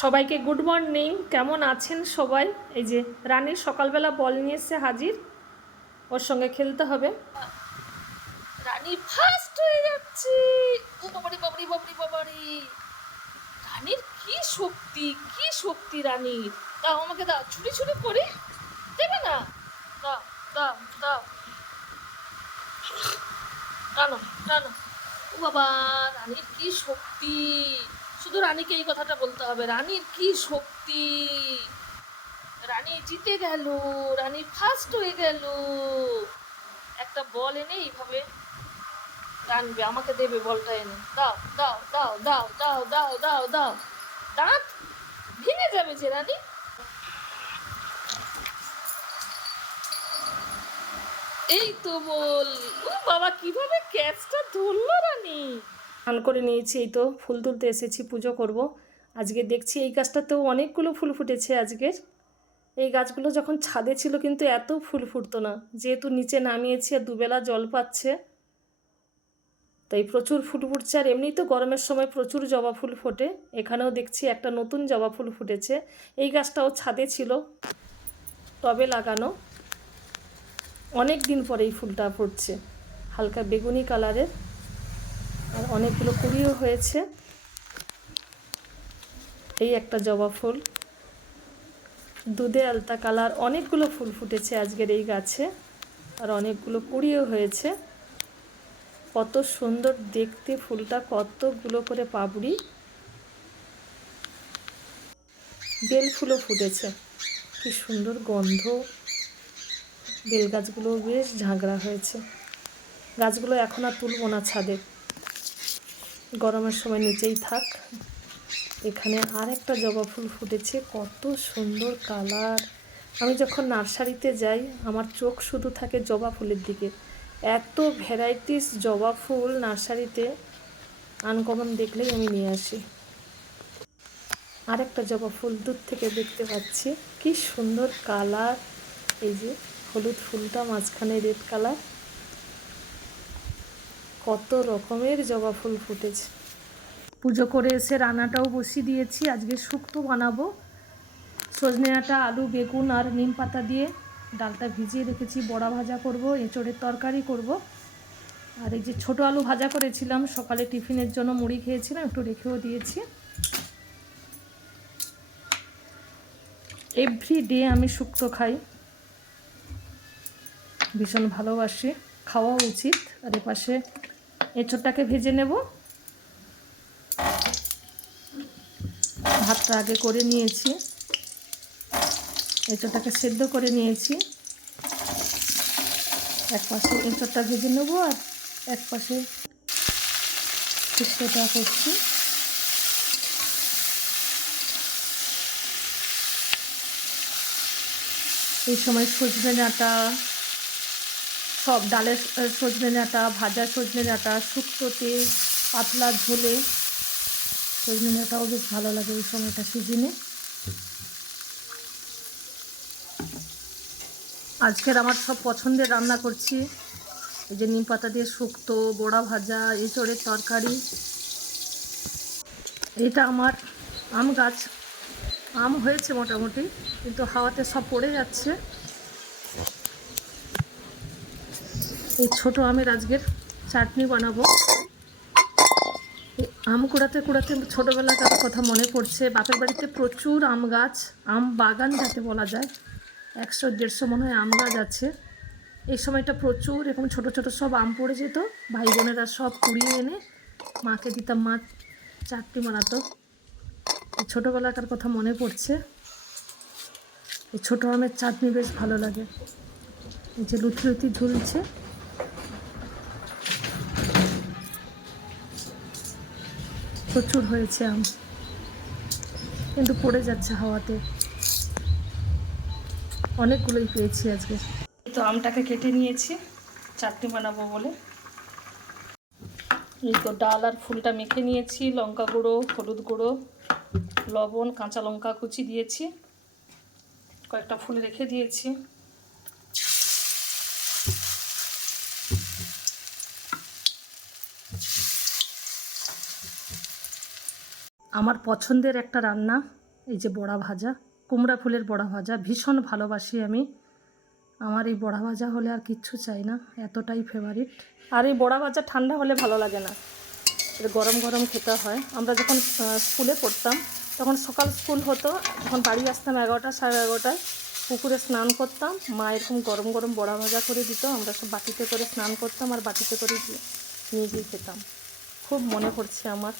সবাইকে good morning. কেমন আছেন সবাই? এই যে রানীর সকালবেলা বল নিয়ে এসে হাজির। ওর সঙ্গে খেলতে হবে। রানী ফার্স্ট হয়ে যাচ্ছে। ও বাবারি বাবারি বাবারি বাবারি। রানীর কি শক্তি কি শক্তি রানীর? দাও আমাকে দাও ছুটি ছুটি করে। দেবে না? দাও দাও দাও। টানো টানো। ও বাবা, রানীর কি শক্তি? শুধু রানীকে এই কথাটা বলতে হবে। রানীর কি শক্তি? রানী জিতে গেল, রানী ফার্স্ট হয়ে গেল। একটা বল এনে এইভাবে টানবে, আমাকে দেবে বলটা এনে। দাও দাও দাও দাও দাও দাও দাও দাও। দাঁত ভেঙে যাবে যে রানী। এই তো বল। ও বাবা, কীভাবে ক্যাচটা ধরলো রানী? স্নান করে নিয়েছি, এই তো ফুল তুলতে এসেছি, পুজো করব। আজকে দেখছি এই গাছটাতেও অনেকগুলো ফুল ফুটেছে আজকের এই গাছগুলো যখন ছাদে ছিল কিন্তু এত ফুল ফুটতো না, যেহেতু নিচে নামিয়েছি আর দুবেলা জল পাচ্ছে। তাই প্রচুর ফুল ফুটছে আর এমনি তো গরমের সময় প্রচুর জবা ফুল ফোটে। এখানেও দেখছি একটা নতুন জবা ফুল ফুটেছে। এই গাছটাও ছাদে ছিল, টবে লাগানো। অনেক দিন পরে এই ফুলটা ফুটছে, হালকা বেগুনি কালারের। আর অনেকগুলো কুড়িও হয়েছে। এই একটা জবা ফুল। দুধে আলতা কালার অনেকগুলো ফুল ফুটেছে আজকের এই গাছে, আর অনেকগুলো কুড়িও হয়েছে। কত সুন্দর দেখতে ফুলটা, কতগুলো করে পাবড়ি। বেল ফুলও ফুটেছে। কি সুন্দর গন্ধ। বেল গাছগুলো বেশ ঝাঁকড়া হয়েছে। গাছগুলো এখন আর তুলব না ছাদে। গরমের সময় নিচেই থাক। এখানে আর একটা জবা ফুল ফুটেছে, কত সুন্দর কালার। আমি যখন নার্সারিতে যাই, আমার চোখ শুধু থাকে জবা ফুলের দিকে। এত ভ্যারাইটিস জবা ফুল নার্সারিতে, আনকমন দেখলেই আমি নিয়ে আসি। আরেকটা জবা ফুল দূর থেকে দেখতে পাচ্ছি, কি সুন্দর কালার। এই যে হলুদ ফুলটা, মাঝখানে রেড কালার। কত রকমের জবা ফুল ফুটেছে। পুজো করে এসে রান্নাটাও বসিয়ে দিয়েছি। আজকে শুক্তো বানাবো। সজনে ডাঁটা আলু, বেগুন আর নিম পাতা দিয়ে ডালটা ভিজিয়ে রেখেছি। বড়া ভাজা করব, এঁচড়ের তরকারি করব। আর এই যে ছোটো আলু ভাজা করেছিলাম, সকালে টিফিনের জন্য মুড়ি খেয়েছিলাম, একটু রেখেও দিয়েছি। এভরি ডে আমি শুক্তো খাই। ভীষণ ভালোবাসি। খাওয়া উচিত। আর এপাশে এঁচড়টাকে ভেজে নেব। ভাতটা আগে করে নিয়েছি। এঁচড়টাকে সেদ্ধ করে নিয়েছি। এক পাশে এঁচড়টা ভেজে নেব আর এক পাশে শুক্তোটা করছি। এই সময় সজনে ডাঁটা সব ডালের সজনে ডাঁটা, ভাজা সজনে ডাঁটা শুক্তোতে পাতলা ঝোলে। সজনে ডাঁটাও বেশ ভালো লাগে এই সময়টা সিজনে। আজকের আমার সব পছন্দের রান্না করছি। এই যে নিম পাতা দিয়ে শুক্তো, বড়া ভাজা, এঁচড়ের তরকারি। এটা আমার আম গাছ। আম হয়েছে মোটামুটি, কিন্তু হাওয়াতে সব পড়ে যাচ্ছে। এই ছোট আমের আজকের চাটনি বানাবো। আম কুড়াতে কুড়াতে ছোটোবেলাকার কথা মনে পড়ছে। বাপের বাড়িতে প্রচুর আম গাছ, আম বাগান যাতে বলা যায়। একশো, দেড়শো মনে হয় আম গাছ আছে। এই সময়টা প্রচুর এরকম ছোট ছোট সব আম পড়ে যেত। ভাই বোনেরা সব কুড়িয়ে এনে মাকে দিতাম, মা চাটনি বানাতো। ছোটোবেলাকার কথা মনে পড়ছে। এই ছোটো আমের চাটনি বেশ ভালো লাগে। এই যে লুথি লুথি ঝুলছে। প্রচুর হয়েছে আম। কিন্তু পড়ে যাচ্ছে হাওয়াতে। অনেকগুলোই পেয়েছি আজকে। তো আমটাকে কেটে নিয়েছি, চাটনি বানাবো বলে। এই তো ডাল আর ফুলটা মেখে নিয়েছি, লঙ্কা গুঁড়ো, হলুদ গুঁড়ো, লবণ, কাঁচা লঙ্কা কুচি দিয়েছি, কয়েকটা ফুল রেখে দিয়েছি। আমার পছন্দের একটা রান্না, এই যে বড়া ভাজা, কুমড়া ফুলের বড়া ভাজা, ভীষণ ভালোবাসি আমি। আমার এই বড়া ভাজা হলে আর কিচ্ছু চাই না, এতটাই ফেভারিট আর এই বড়া ভাজা ঠান্ডা হলে ভালো লাগে না। গরম গরম খেতে হয়। আমরা যখন স্কুলে পড়তাম, তখন সকাল স্কুল হতো তখন বাড়ি আসতাম এগারোটা, সাড়ে এগারোটায়, পুকুরে স্নান করতাম, মা এরকম গরম গরম বড়া ভাজা করে দিত, আমরা সব বাটিতে করে স্নান করতাম আর বাটিতে করে নিয়ে গিয়ে খেতাম। খুব মনে পড়ছে আমার।